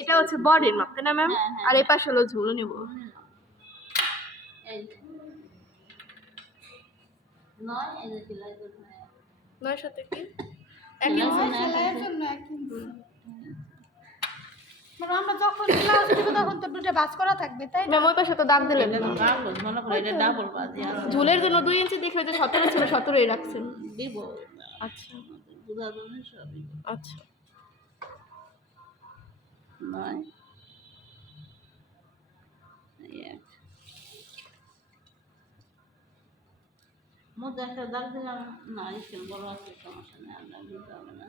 এটা হচ্ছে বডির মাপ তাই না ম্যাম? আর এই পাশে হলো ঝুল নেব। এই 9 এই যে সেলাই করতে হয়। 9 সাথে কি? সেলাইয়ের জন্য 1 ইঞ্চি। মানে আমরা যখন ব্লাউজ দিব তখন তো দুটো ভাঁজ করা থাকবে তাই না? ম্যাম ওই পাশে তো দাগ দিলেন এটা না। তো ডাবল মনে করে এটা ডাবল বাজি আছে। ঝুলের জন্য 2 ইঞ্চি দেখে যে 17 ছিল 17ই রাখছেন। দিব। আচ্ছা বুঝা জন্য সবই। আচ্ছা 9 এই এক মধ্যে একটা দাগ দিলাম না স্কেল বড় আছে সমস্যা নেই আর দাগ দিতে হবে না।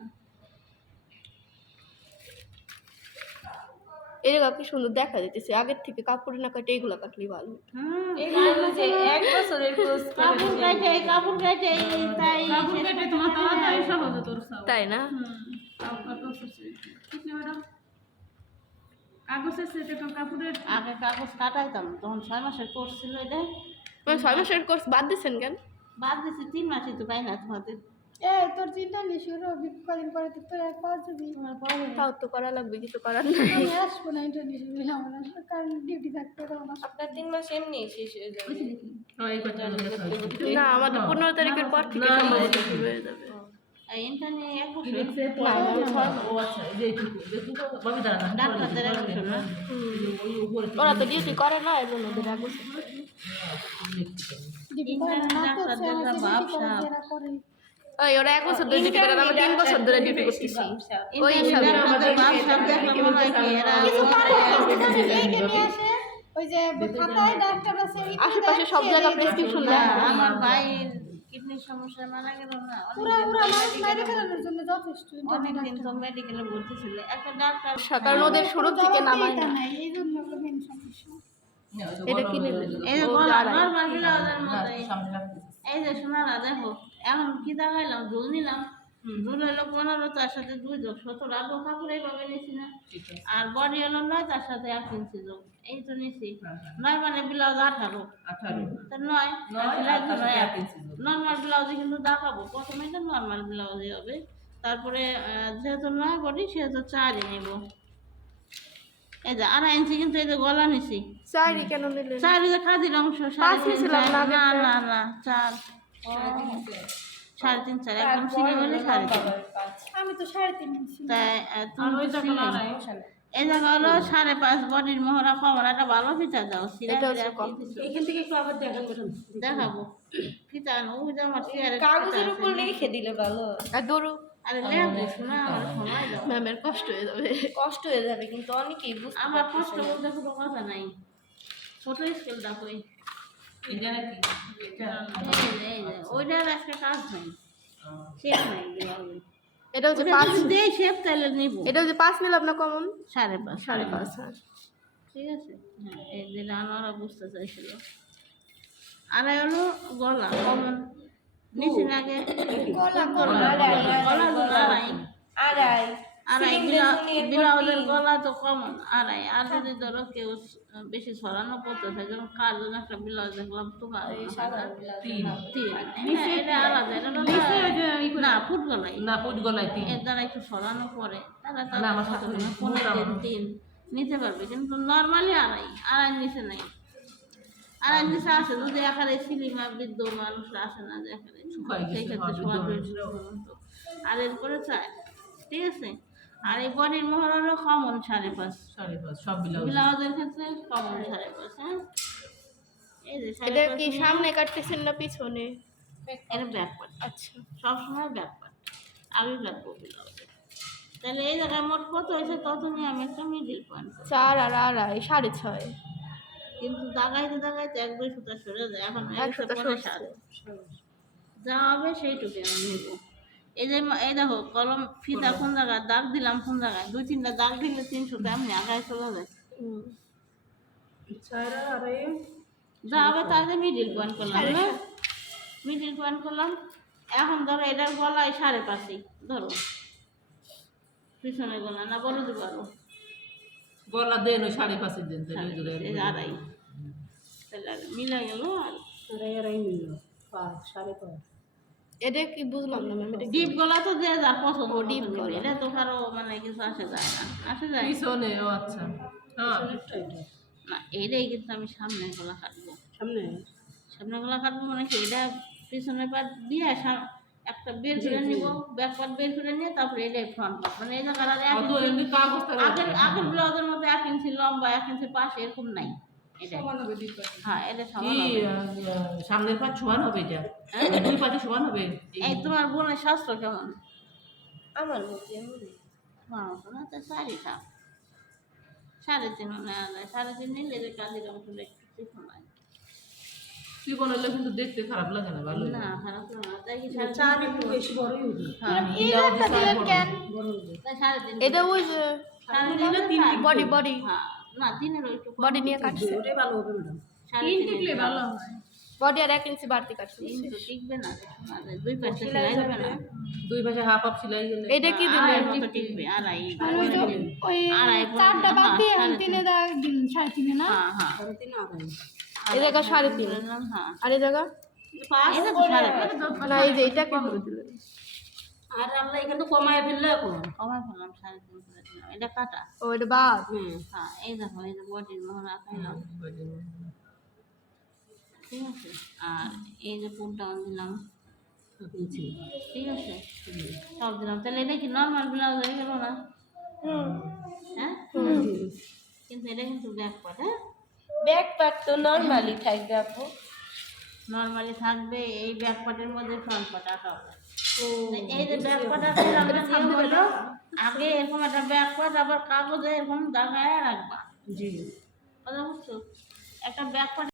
এগুলো কি সুন্দর দেখা যাইতেছে আগের থেকে কাপড়ে না কাটে এগুলো কাটলেই ভালো। এগুলো যে 1 বছরের কোর্স কাপড় কাটে তাই কাপড় কেটে তোমার তাড়াতাড়ি সহজে তোর সব তাই না? কাগজের সেটা তো কাপড়ের আগে কাগজ কাটাইতাম তখন 6 মাসের কোর্স ছিল এটা মানে 6 মাসের কোর্স বাদ দিছেন কেন? বাদ দিছি 3 মাসই তো পাই না তোমাদের এই তোর চিন্তা নেই শুরু কদিন পরে তো তোর এক পাওয়া যাবি। তোমার পরে তাও তো করা লাগবে কিছু করার নাই। আমি আসবো না ইন্টারনেশনাল আমার আসলে কারণ ডিউটি থাকতে হবে আমার। আপনার 3 মাস এমনি শেষ হয়ে যাবে ওই কথা না আমাদের 15 তারিখের পর থেকে সম্ভবত শুরু হয়ে যাবে। আর ইন্টারনেট এক বছর ও আচ্ছা এই যে দেখুন তো ভাবি দাঁড়া ডাক্তারদের এক বছর না ওরা তো ডিউটি করে না এর জন্য ওদের আগে ডিউটি করে না তো সে আমার ব্যবসা যারা করে ওই ওরা 1 বছর ধরে ডিউটি করে আমরা 3 বছর ধরে ডিউটি করতেছি। ওই হিসাবে আমাদের ব্যবসা দেখলে মনে হয় কি এরা কিছু পারে এইকে নিয়ে আসে ওই যে খাতায় ডাক্তার আছে আশেপাশে সব জায়গা প্রেসক্রিপশন দেয়। আমার ভাইয়ের কিডনির সমস্যা মারা গেল না পুরা পুরা মানুষ মেরে ফেলানোর জন্য যথেষ্ট ইন্টারনেট অনেকদিন তো মেডিকেলে ভর্তি ছিল একটা ডাক্তার কারণ ওদের শুরু থেকে নামায় না। নাই এই জন্য হলো মেন সমস্যা। এটা কি নেবেন? এই যে নরমাল ব্লাউজের মধ্যে এই যে শোনা না দেখো এখন কি দেখাইলাম ঝুল নিলাম ঝুল হলো 15 তার সাথে 2 যোগ 17 আলো কাপড় এইভাবে নিছি না আর বডি হলো 9 তার সাথে 1 ইঞ্চি যোগ এই তো নিছি 9 মানে ব্লাউজ 18 তো 9 নর্মাল ব্লাউজে কিন্তু দেখাবো প্রথমে তো নর্মাল ব্লাউজে হবে তারপরে যেহেতু 9 বডি সেহেতু 4ই নেব এই যে 2.5 ইঞ্চি কিন্তু এই যে গলা নিছি চাইরি কেন নিলেন? 4 যে খাদির অংশ 5 নিছিলাম না আগে? না 4 3.5 4 একদম সিলে হলে 3.5 আমি তো 3.5 নিছি তাই তুমি এই জায়গা হলো 5.5 বডির মোহরা কমরাটা ভালো ফিতা দাও এটা হচ্ছে কম। এখান থেকে একটু আবার দেখান বলুন দেখাবো ফিতা ওই যে আমার চেয়ারে কাগজের উপর লিখে দিলে ভালো আর দৌড়ো আরে লেখো শোনা আমার সময় দাও ম্যামের কষ্ট হয়ে যাবে। কষ্ট হয়ে যাবে কিন্তু অনেকেই বুঝতে আমার কষ্ট বলতে কোনো কথা নাই ছোট স্কেল দেখো এটা নাকি এটা ওইটার একটা কাজ নাই শেষ নাই এটা হচ্ছে ওটা 5 যদি দেই শেপ তাহলে নিব এটা হচ্ছে 5 নিলাম না কমন 5.5 5.5 হ্যাঁ। ঠিক আছে হ্যাঁ এই যে রান্নারা বুঝতে চাইছিল আর হলো গলা কমন নিচে আগে গলা গলা আড়াই আড়াই আড়াই ব্লাউজের গলা তো কমন আড়াই আর যদি ধরো কেউ বেশি ছড়ানো পড়তে থাকে যেমন কার জন্য একটা ব্লাউজ দেখলাম তোমার 3 হ্যাঁ এটা আলাদা এটা না ফুট গলাই না পুট গলায় 3 এর দ্বারা একটু ছড়ানো পরে তারা না, আমার সাথে না, মোটামুটি। 3 নিতে পারবে কিন্তু নর্মালি আড়াই নিচে নাই আড়াই নিচে আছে যদি এখানে সিলিমা বৃদ্ধ মানুষ আসে না যে এখানে শুকায় গেছে, সেই ক্ষেত্রে হ্যাঁ, সবাই আর এরপরে 4 ঠিক আছে আর এই বডির মোহর হলো কমন 5.5 সব ব্লাউজ ব্লাউজের ক্ষেত্রে কমন 5.5 হ্যাঁ এই যে এটা 5.5 কি সামনে কাটতেছেন না পিছনে? এর ব্যাক পার্ট আচ্ছা সবসময় ব্যাক পার্ট আমি ব্যাক করবো ব্লাউজে তাহলে এই জায়গায় মোট কত হয়েছে তত নিয়ে আমি একটা মিডিল পয়েন্ট 4 আর 2.5 6.5 কিন্তু দাগাইতে এক দুই সুতা সরে যায় এখন 1 সুতা সরছে। যা হবে সেইটুকু আমি নেব এই যে এই দেখো কলম ফিতা কোন জায়গায় দাগ দিলাম কোন জায়গায় 2-3টা দাগ দিলে 3 সুতা এমনি আগায় চলে যায় যা হবে তাহলে মিডিল পয়েন্ট করলাম না মিডিল পয়েন্ট করলাম এখন ধরো এটার গলায় 5.5 ধরো পিছনে গলা না বলো দিতে পারো গলা দেন ওই 5.5 দেন তাহলে জোরে এই যে আড়াই তাহলে মিলা গেল আর আড়াই মিলল 5 5.5 এটা কি বুঝলাম না ম্যাম, এটা কি? ডিপ গলা তো যে যার পছন্দ ডিপ ডিপ গলা। এটা তো কারো মানে কিছু আসে যায় না, আসে যায় পিছনে, ও আচ্ছা। হ্যাঁ, না। এইটাই কিন্তু আমি সামনে গলা কাটবো, সামনে গলা কাটবো মানে কি এটা পিছনের পাট দিয়ে একটা বের করে নিব, ব্যাক পার্ট বের করে নিয়ে তারপরে এটাই ফ্রন্ট পার্ট, মানে এই জায়গাটা অত এমনি কাগজটা আগের ব্লাউজের মধ্যে 1 ইঞ্চি লম্বা 1 ইঞ্চি পাশে এরকম নাই, এটা হ্যাঁ এটা কি সমান হবে। সামনের পাট সমান হবে এটা? দুই পাটে সমান হবে? এই তোমার বোনের স্বাস্থ্য কেমন? আমার মতো এমনই। তোমার মতো না, তো 3.5 মনে হয়, 3.5 নিলে যে কাজের অংশটা একটু চিকন হয়। চিকন হলে কিন্তু দেখতে খারাপ লাগে না, ভালো না খারাপ না, তাই কি 3.5 ম্যাডাম এই একটা দিলেন কেন? তাই 3.5 এটা ওই যে 3.5 বডি বডি হ্যাঁ না 3-এর একটু বডি নিয়ে কাটছে, 3.5 ভালো হয়, বডি আর 1 ইঞ্চি বাড়তি কাটছে। কিন্তু টিকবে না, শোনা যায়, দুই পাশে সেলাই যাবে না, দুই পাশে হাফ হাফ সেলাই গেলে এটা কি দিলেন? আড়াই মতো টিকবে, আড়াই আর ওই যে ওই আড়াই 4টা বাদ দিয়ে এখন হ্যাঁ, 3-এ দিলেন 3.5 না? হ্যাঁ হ্যাঁ এই জায়গা 3.5, বললাম, হ্যাঁ আর এই জায়গা এটা তো 3.5 না, এই যে এটা কি করে দিলেন? আর আমরা এখানে কমায় ফেললাম 3.5 করে দিলাম, এটা কাটা। ও এটা বাদ। হ্যাঁ এই দেখো এই যে বডির মোহরা খাইলাম, ঠিক আছে, আর এই যে পুরটা দিলাম, ঠিক আছে, সব দিলাম। তাহলে এটা কি নর্মাল ব্লাউজ হয়ে গেল না? হ্যাঁ কিন্তু এটা কিন্তু ব্যাক পার্ট, হ্যাঁ ব্যাক পার্ট তো নর্মালি থাকবে আপু। নর্মালি থাকবে, এই ব্যাক পার্টের মধ্যে ফ্রন্ট পার্ট আঁকা হবে। এই যে ব্যাক পার্ট আছে হলো আগে এরকম একটা ব্যাক পার্ট, আবার কাগজে এরকম দাগায় রাখবা, জি। কথা বুঝছো? একটা ব্যাক পার্ট